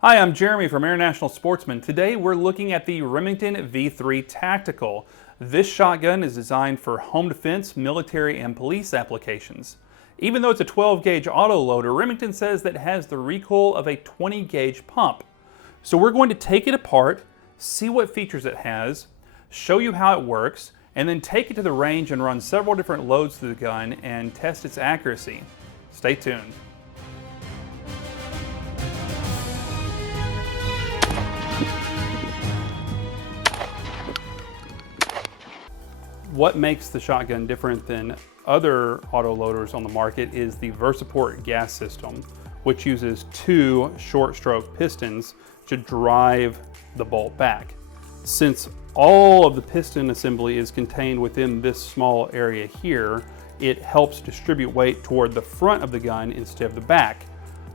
Hi, I'm Jeremy from International Sportsman. Today we're looking at the Remington V3 Tactical. This shotgun is designed for home defense, military, and police applications. Even though it's a 12 gauge auto loader, Remington says that it has the recoil of a 20 gauge pump. So we're going to take it apart, see what features it has, show you how it works, and then take it to the range and run several different loads through the gun and test its accuracy. Stay tuned. What makes the shotgun different than other auto loaders on the market is the VersaPort gas system, which uses two short stroke pistons to drive the bolt back. Since all of the piston assembly is contained within this small area here, it helps distribute weight toward the front of the gun instead of the back.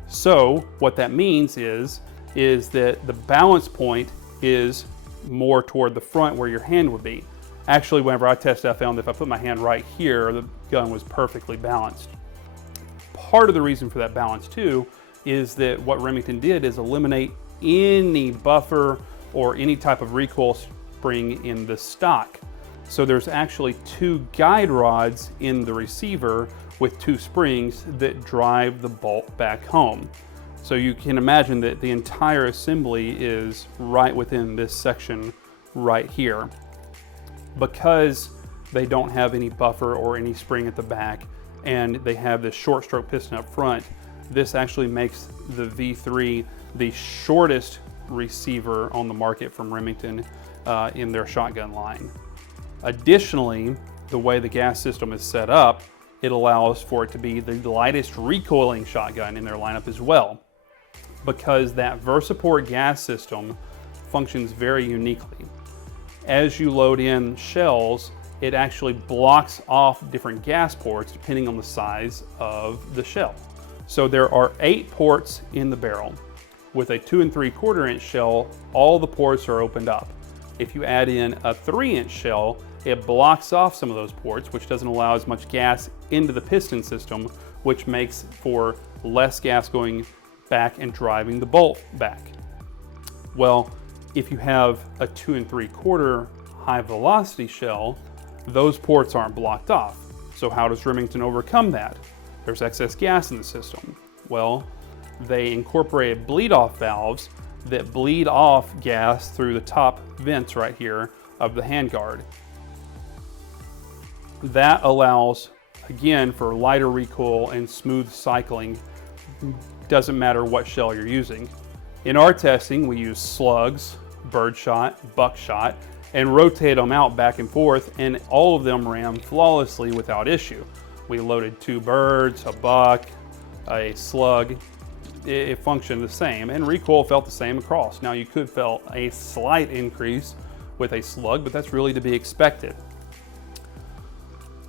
So what that means is that the balance point is more toward the front where your hand would be. Actually, whenever I tested, I found that if I put my hand right here, the gun was perfectly balanced. Part of the reason for that balance too is that what Remington did is eliminate any buffer or any type of recoil spring in the stock. So there's actually two guide rods in the receiver with two springs that drive the bolt back home. So you can imagine that the entire assembly is right within this section right here. Because they don't have any buffer or any spring at the back and they have this short stroke piston up front, this actually makes the V3 the shortest receiver on the market from Remington in their shotgun line. Additionally, the way the gas system is set up, it allows for it to be the lightest recoiling shotgun in their lineup as well, because that VersaPort gas system functions very uniquely. As you load in shells, it actually blocks off different gas ports depending on the size of the shell. So there are 8 ports in the barrel. With a 2 3/4 inch shell, all the ports are opened up. If you add in a 3-inch shell, it blocks off some of those ports, which doesn't allow as much gas into the piston system, which makes for less gas going back and driving the bolt back. Well, if you have a 2 3/4 high velocity shell, those ports aren't blocked off. So how does Remington overcome that? There's excess gas in the system. Well, they incorporated bleed off valves that bleed off gas through the top vents right here of the handguard. That allows, again, for lighter recoil and smooth cycling. Doesn't matter what shell you're using. In our testing, we use slugs, birdshot, buckshot, and rotate them out back and forth, and all of them ran flawlessly without issue. We loaded 2 birds, a buck, a slug. It functioned the same, and recoil felt the same across. Now you could feel a slight increase with a slug, but that's really to be expected.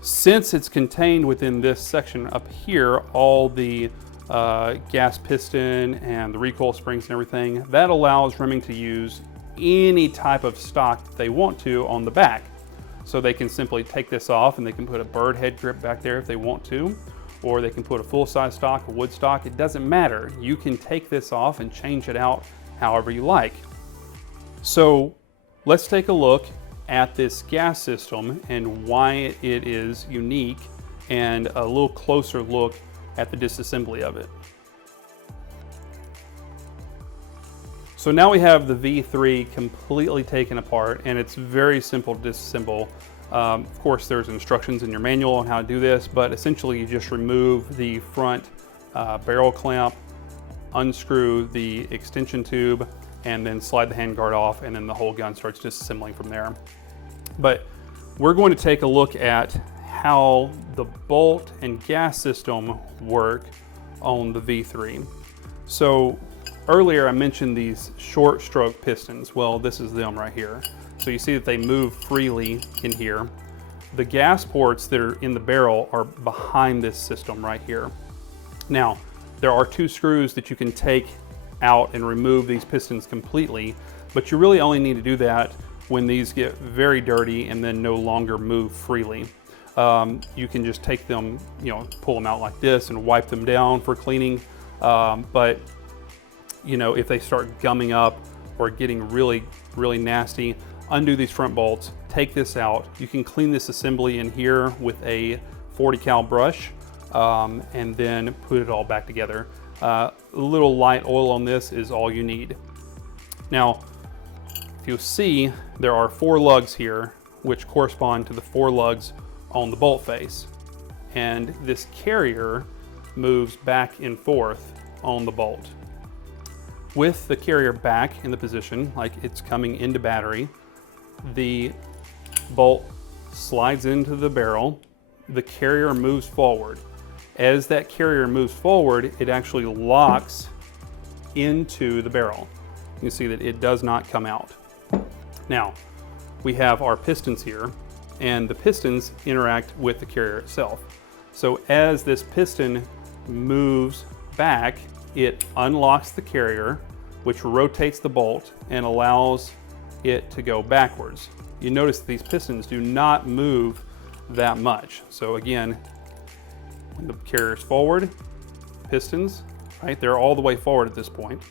Since it's contained within this section up here, all the gas piston and the recoil springs and everything, that allows Remington to use any type of stock that they want to on the back. So they can simply take this off and they can put a bird head grip back there if they want to, or they can put a full-size stock, a wood stock, it doesn't matter. You can take this off and change it out however you like. So let's take a look at this gas system and why it is unique, and a little closer look at the disassembly of it. So now we have the V3 completely taken apart, and it's very simple to disassemble. Of course, there's instructions in your manual on how to do this, but essentially you just remove the front barrel clamp, unscrew the extension tube, and then slide the handguard off, and then the whole gun starts disassembling from there. But we're going to take a look at how the bolt and gas system work on the V3. So earlier I mentioned these short stroke pistons. Well, this is them right here. So you see that they move freely in here. The gas ports that are in the barrel are behind this system right here. Now, there are 2 screws that you can take out and remove these pistons completely, but you really only need to do that when these get very dirty and then no longer move freely. You can just take them, pull them out like this and wipe them down for cleaning. But you know, if they start gumming up or getting really, really nasty, undo these front bolts, take this out. You can clean this assembly in here with a 40 cal brush, and then put it all back together. A little light oil on this is all you need. Now, if you'll see, there are 4 lugs here, which correspond to the 4 lugs on the bolt face. And this carrier moves back and forth on the bolt. With the carrier back in the position, like it's coming into battery, the bolt slides into the barrel, the carrier moves forward. As that carrier moves forward, it actually locks into the barrel. You can see that it does not come out. Now, we have our pistons here, and the pistons interact with the carrier itself. So as this piston moves back, it unlocks the carrier, which rotates the bolt and allows it to go backwards. You notice these pistons do not move that much. So again, when the carrier is forward, pistons, right, they're all the way forward at this point,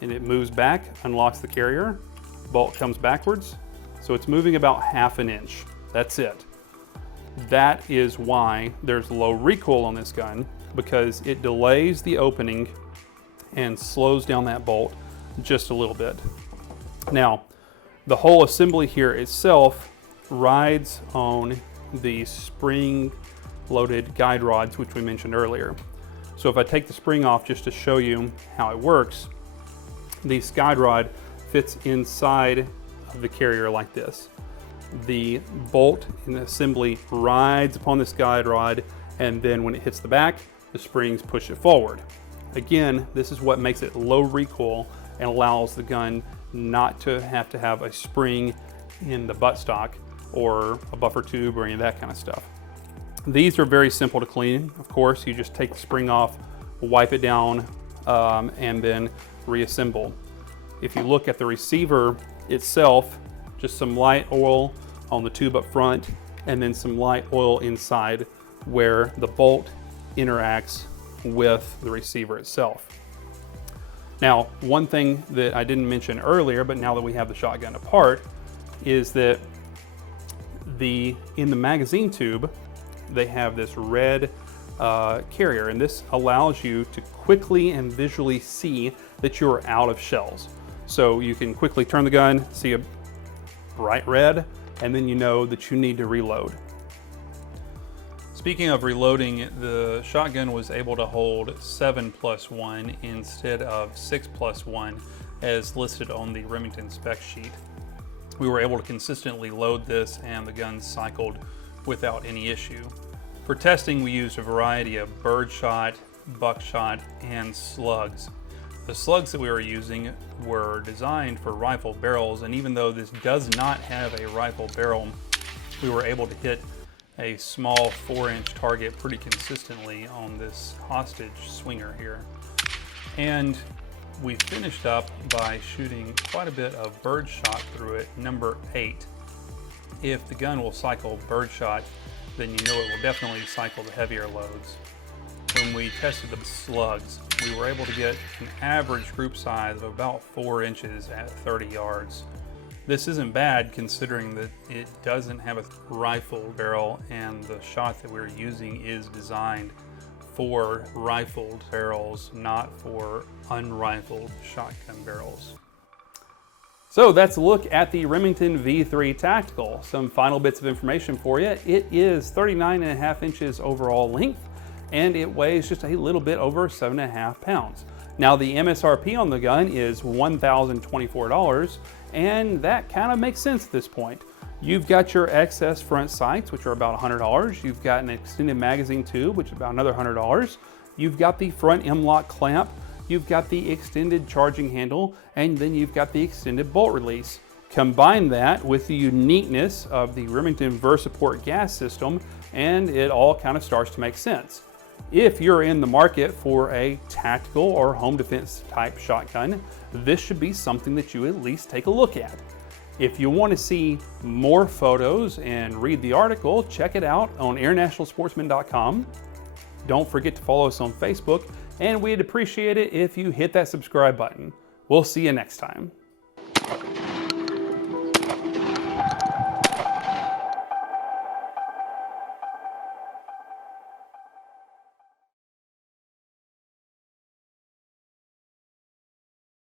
and it moves back, unlocks the carrier, bolt comes backwards, so it's moving about 1/2 inch. That's it. That is why there's low recoil on this gun, because it delays the opening and slows down that bolt just a little bit. Now, the whole assembly here itself rides on the spring-loaded guide rods, which we mentioned earlier. So if I take the spring off just to show you how it works, the guide rod fits inside of the carrier like this. The bolt in the assembly rides upon this guide rod, and then when it hits the back, the springs push it forward. Again, this is what makes it low recoil and allows the gun not to have a spring in the buttstock or a buffer tube or any of that kind of stuff. These are very simple to clean. Of course, you just take the spring off, wipe it down, and then reassemble. If you look at the receiver itself, just some light oil on the tube up front, and then some light oil inside where the bolt interacts with the receiver itself. Now, one thing that I didn't mention earlier, but now that we have the shotgun apart, is that in the magazine tube, they have this red carrier, and this allows you to quickly and visually see that you're out of shells. So you can quickly turn the gun, see a bright red, and then you know that you need to reload. Speaking of reloading, the shotgun was able to hold 7+1 instead of 6+1 as listed on the Remington spec sheet. We were able to consistently load this, and the gun cycled without any issue. For testing, we used a variety of birdshot, buckshot, and slugs. The slugs that we were using were designed for rifle barrels, and even though this does not have a rifle barrel, we were able to hit a small 4-inch target pretty consistently on this hostage swinger here. And we finished up by shooting quite a bit of birdshot through it, number 8. If the gun will cycle birdshot, then you know it will definitely cycle the heavier loads. When we tested the slugs, we were able to get an average group size of about 4 inches at 30 yards. This isn't bad considering that it doesn't have a rifle barrel, and the shot that we're using is designed for rifled barrels, not for unrifled shotgun barrels. So that's a look at the Remington V3 Tactical. Some final bits of information for you. It is 39.5 inches overall length, and it weighs just a little bit over 7.5 pounds. Now the MSRP on the gun is $1,024, and that kind of makes sense at this point. You've got your excess front sights, which are about $100. You've got an extended magazine tube, which is about another $100. You've got the front M-lock clamp. You've got the extended charging handle, and then you've got the extended bolt release. Combine that with the uniqueness of the Remington VersaPort gas system, and it all kind of starts to make sense. If you're in the market for a tactical or home defense type shotgun, this should be something that you at least take a look at. If you want to see more photos and read the article, check it out on internationalsportsman.com. Don't forget to follow us on Facebook and we'd appreciate it if you hit that subscribe button. We'll see you next time.